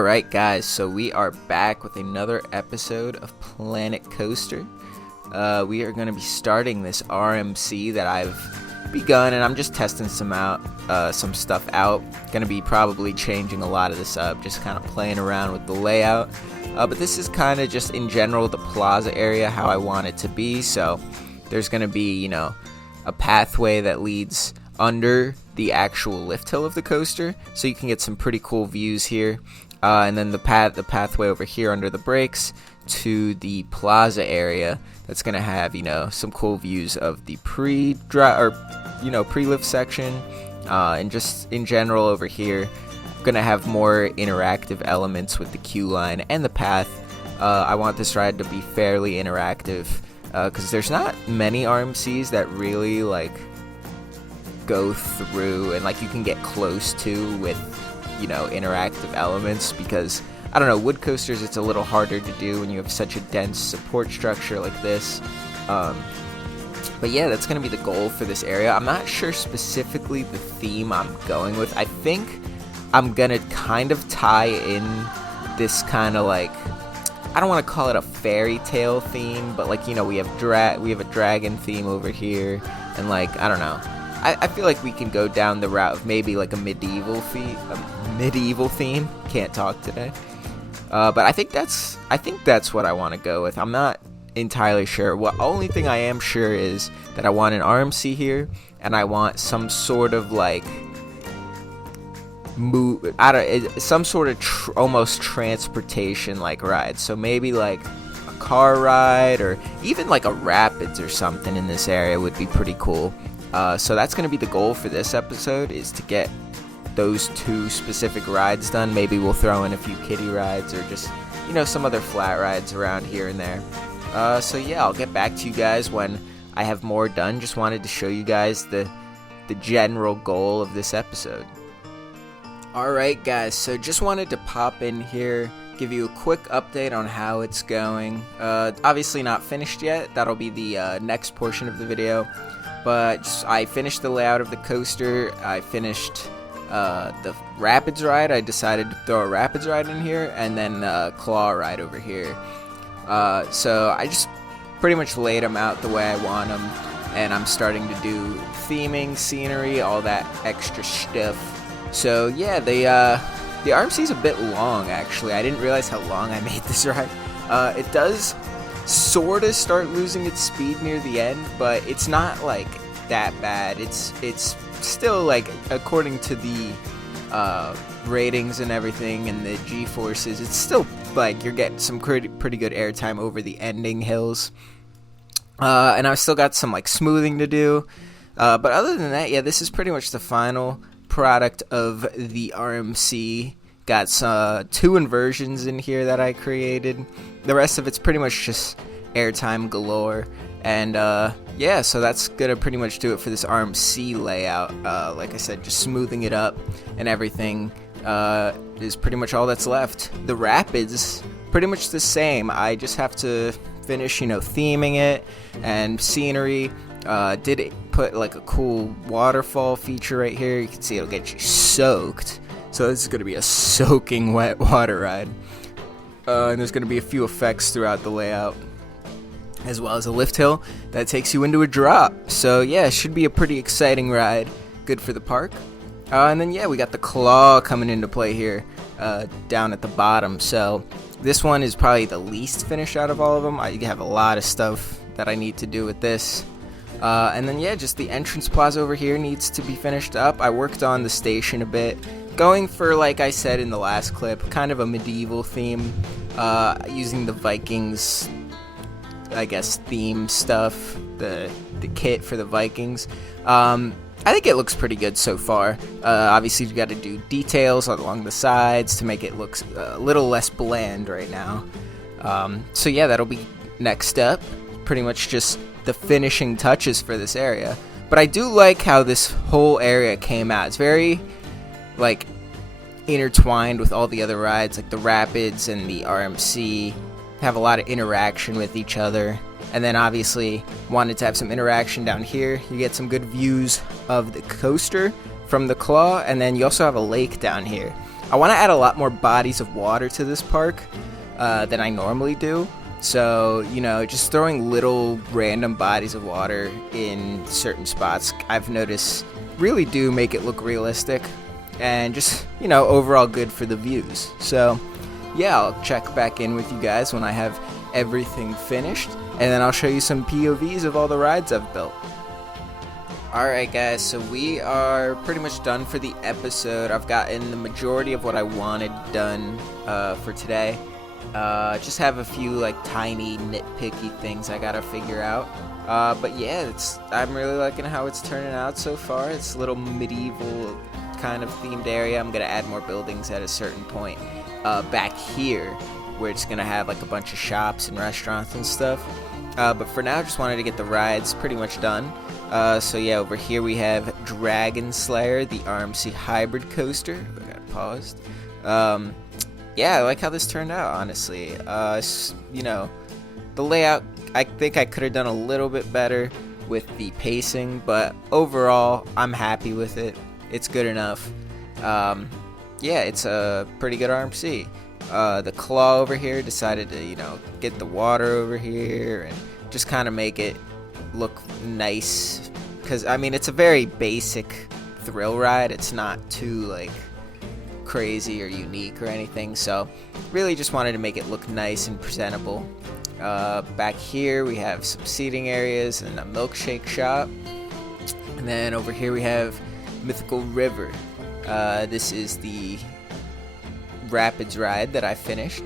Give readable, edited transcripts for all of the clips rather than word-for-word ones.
Alright guys, so we are back with another episode of Planet Coaster. We are going to be starting this RMC that I've begun, and I'm just testing some stuff out. Going to be probably changing a lot of this up, just kind of playing around with the layout. But this is kind of just in general the plaza area, how I want it to be. So there's going to be, a pathway that leads under the actual lift hill of the coaster, so you can get some pretty cool views here. And then the pathway over here under the brakes to the plaza area that's gonna have some cool views of the pre-lift section, and just in general over here gonna have more interactive elements with the queue line and the path. I want this ride to be fairly interactive because there's not many RMCs that really go through and you can get close to with interactive elements, because I don't know, wood coasters it's a little harder to do when you have such a dense support structure like this. But yeah, that's gonna be the goal for this area. I'm not sure specifically the theme I'm going with. I think I'm gonna kind of tie in this kind of I don't want to call it a fairy tale theme, but we have a dragon theme over here, and I don't know. I feel like we can go down the route of maybe a medieval theme. Can't talk today. But I think that's what I want to go with. I'm not entirely sure. Only thing I am sure is that I want an RMC here, and I want some sort of some sort of almost transportation ride. So maybe a car ride, or even a rapids or something in this area would be pretty cool. So that's going to be the goal for this episode, is to get those two specific rides done. Maybe we'll throw in a few kiddie rides, or just some other flat rides around here and there. So yeah, I'll get back to you guys when I have more done. Just wanted to show you guys the general goal of this episode. Alright guys, so just wanted to pop in here, give you a quick update on how it's going. Obviously not finished yet. That'll be the next portion of the video. But I finished the layout of the coaster. I finished the rapids ride. I decided to throw a rapids ride in here, and then a claw ride over here. So I just pretty much laid them out the way I want them, and I'm starting to do theming, scenery, all that extra stuff. So yeah, the RMC is a bit long actually. I didn't realize how long I made this ride. It does sort of start losing its speed near the end, but it's not that bad. It's still according to the ratings and everything and the G-forces, it's still you're getting some pretty good airtime over the ending hills. And I've still got some smoothing to do. But other than that, yeah, this is pretty much the final product of the RMC. Got two inversions in here that I created. The rest of it's pretty much just airtime galore. And yeah, so that's gonna pretty much do it for this RMC layout. Like I said, just smoothing it up and everything is pretty much all that's left. The rapids, pretty much the same. I just have to finish, theming it and scenery. Did put a cool waterfall feature right here. You can see it'll get you soaked. So this is going to be a soaking wet water ride. And there's going to be a few effects throughout the layout, as well as a lift hill that takes you into a drop. So yeah, it should be a pretty exciting ride. Good for the park. And then yeah, we got the claw coming into play here down at the bottom. So this one is probably the least finished out of all of them. I have a lot of stuff that I need to do with this. And then yeah, just the entrance plaza over here needs to be finished up. I worked on the station a bit, going for, like I said in the last clip, kind of a medieval theme, using the Vikings, I guess, theme stuff, the kit for the Vikings. I think it looks pretty good so far. Obviously you got to do details along the sides to make it look a little less bland right now. So yeah, that'll be next up. Pretty much just the finishing touches for this area. But I do like how this whole area came out. It's very intertwined with all the other rides, the rapids and the RMC have a lot of interaction with each other. And then obviously wanted to have some interaction down here. You get some good views of the coaster from the claw, and then you also have a lake down here. I want to add a lot more bodies of water to this park than I normally do. So, you know, just throwing little random bodies of water in certain spots, I've noticed, really do make it look realistic and just, you know, overall good for the views. So, yeah, I'll check back in with you guys when I have everything finished, and then I'll show you some POVs of all the rides I've built. Alright guys, so we are pretty much done for the episode. I've gotten the majority of what I wanted done for today. Just have a few like tiny nitpicky things I gotta figure out. But yeah, I'm really liking how it's turning out so far. It's a little medieval kind of themed area. I'm gonna add more buildings at a certain point back here, where it's gonna have like a bunch of shops and restaurants and stuff. But for now, just wanted to get the rides pretty much done. So yeah, over here we have Dragon Slayer, the RMC Hybrid Coaster. I got paused. Yeah, I like how this turned out, honestly. You know, the layout, I think I could have done a little bit better with the pacing, but overall, I'm happy with it. It's good enough. Yeah, it's a pretty good RMC. The claw over here decided to, you know, get the water over here and just kind of make it look nice. Because, I mean, it's a very basic thrill ride. It's not too, like, crazy or unique or anything, so really just wanted to make it look nice and presentable. Back here we have some seating areas and a milkshake shop, and then over here we have Mythical River. This is the Rapids ride that I finished.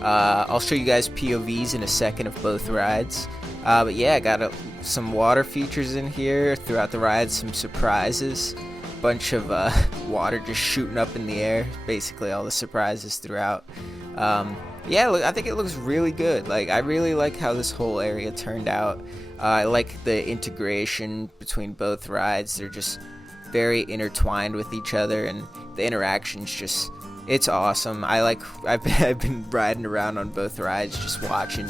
I'll show you guys POVs in a second of both rides, but yeah, I got some water features in here throughout the ride, some surprises. Bunch of water just shooting up in the air, basically all the surprises throughout. Yeah, look, I think it looks really good. Like, I really like how this whole area turned out. I like the integration between both rides. They're just very intertwined with each other, and the interactions just, it's awesome. I've been riding around on both rides, just watching,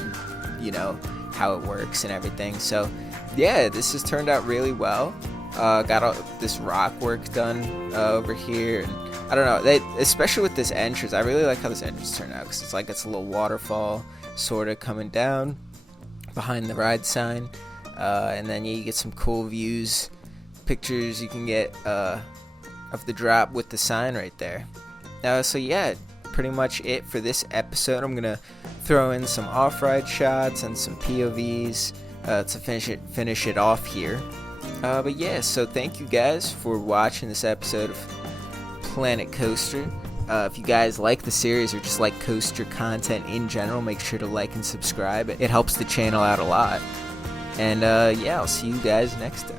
you know, how it works and everything. So yeah, this has turned out really well. Got all this rock work done over here, and I don't know, especially with this entrance, I really like how this entrance turned out, because it's like it's a little waterfall sort of coming down behind the ride sign, and then you get some cool views, pictures you can get of the drop with the sign right there. So yeah, pretty much it for this episode. I'm gonna throw in some off-ride shots and some POVs to finish it off here. But yeah, so thank you guys for watching this episode of Planet Coaster. If you guys like the series or just like coaster content in general, make sure to like and subscribe. It helps the channel out a lot. And yeah, I'll see you guys next time.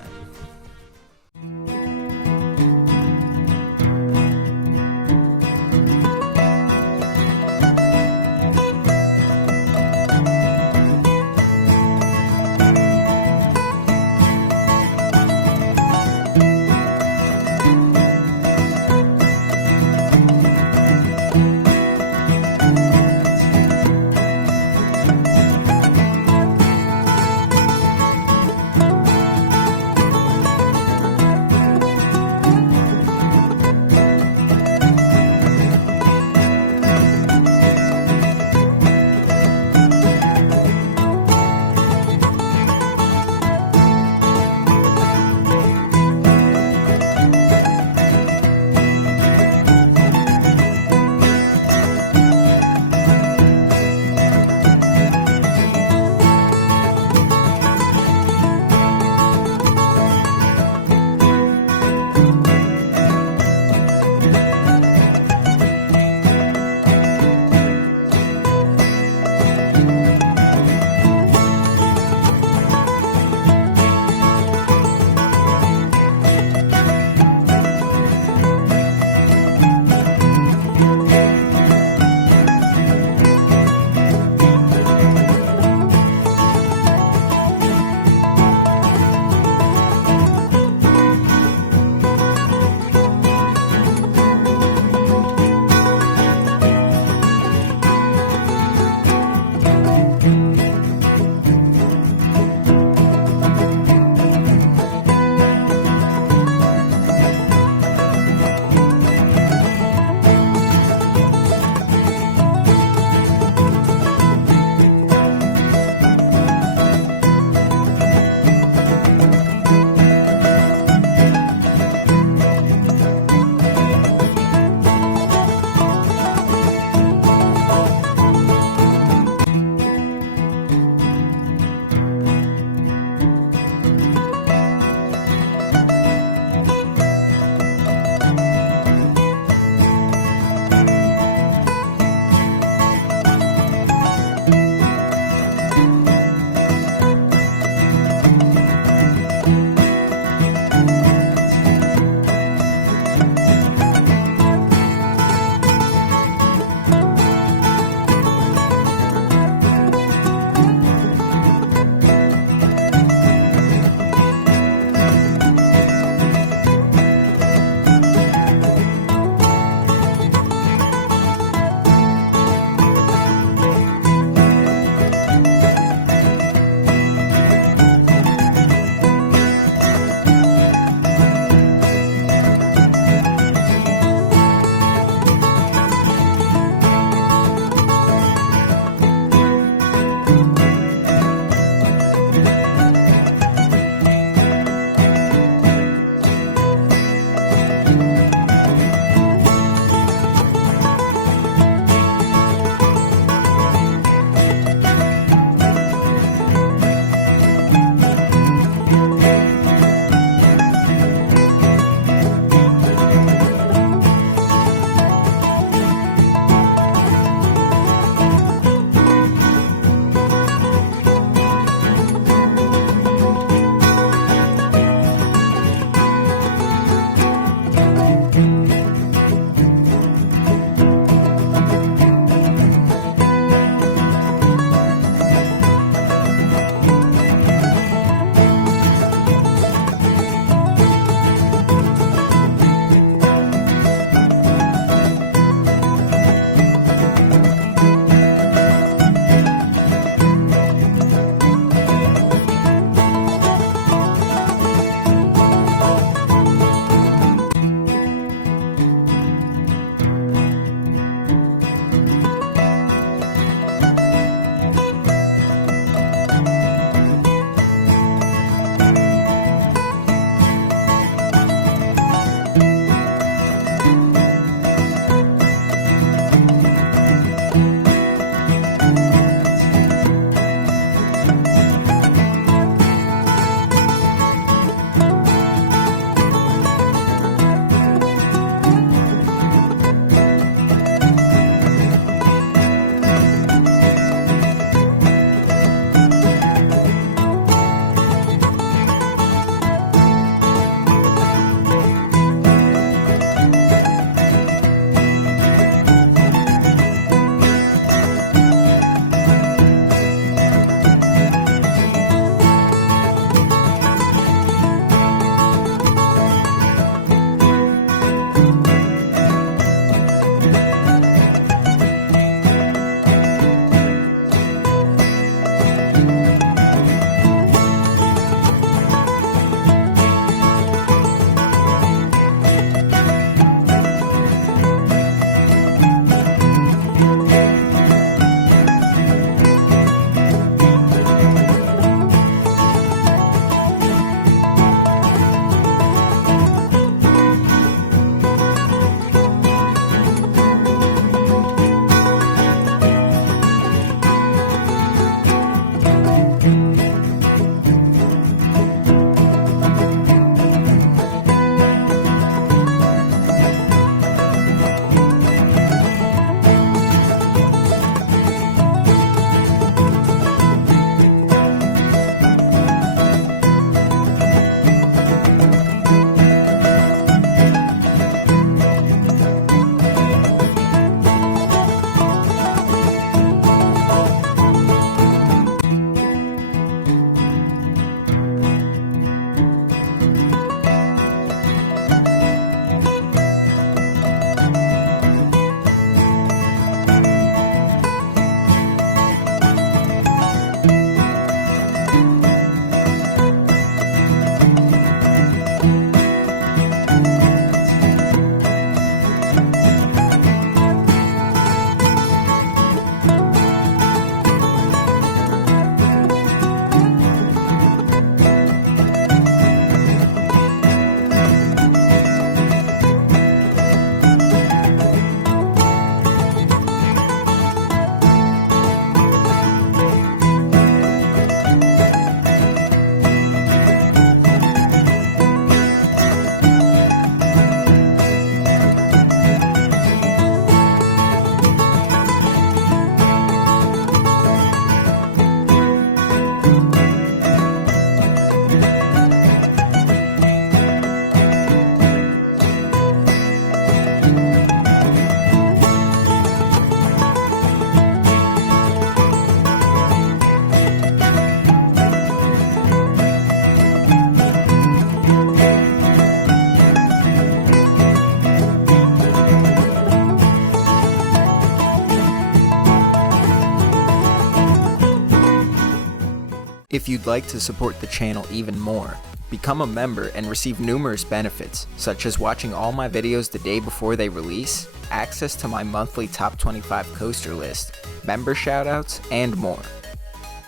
If you'd like to support the channel even more, become a member and receive numerous benefits, such as watching all my videos the day before they release, access to my monthly top 25 coaster list, member shoutouts, and more.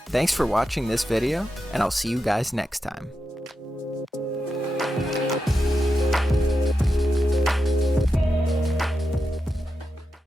Thanks for watching this video, and I'll see you guys next time.